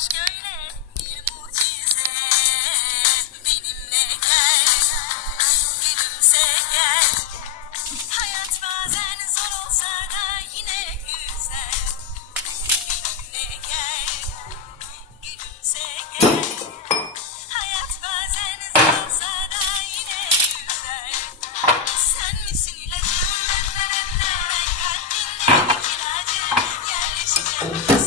Aşk öyle bir mucize. Benimle gel, gülümse gel. Hayat bazen zor olsa da yine güzel. Benimle gel, gülümse gel. Hayat bazen zor olsa da yine güzel. Sen misin ilacım? Ben kalbinde bir kiracı yerleşeceğim.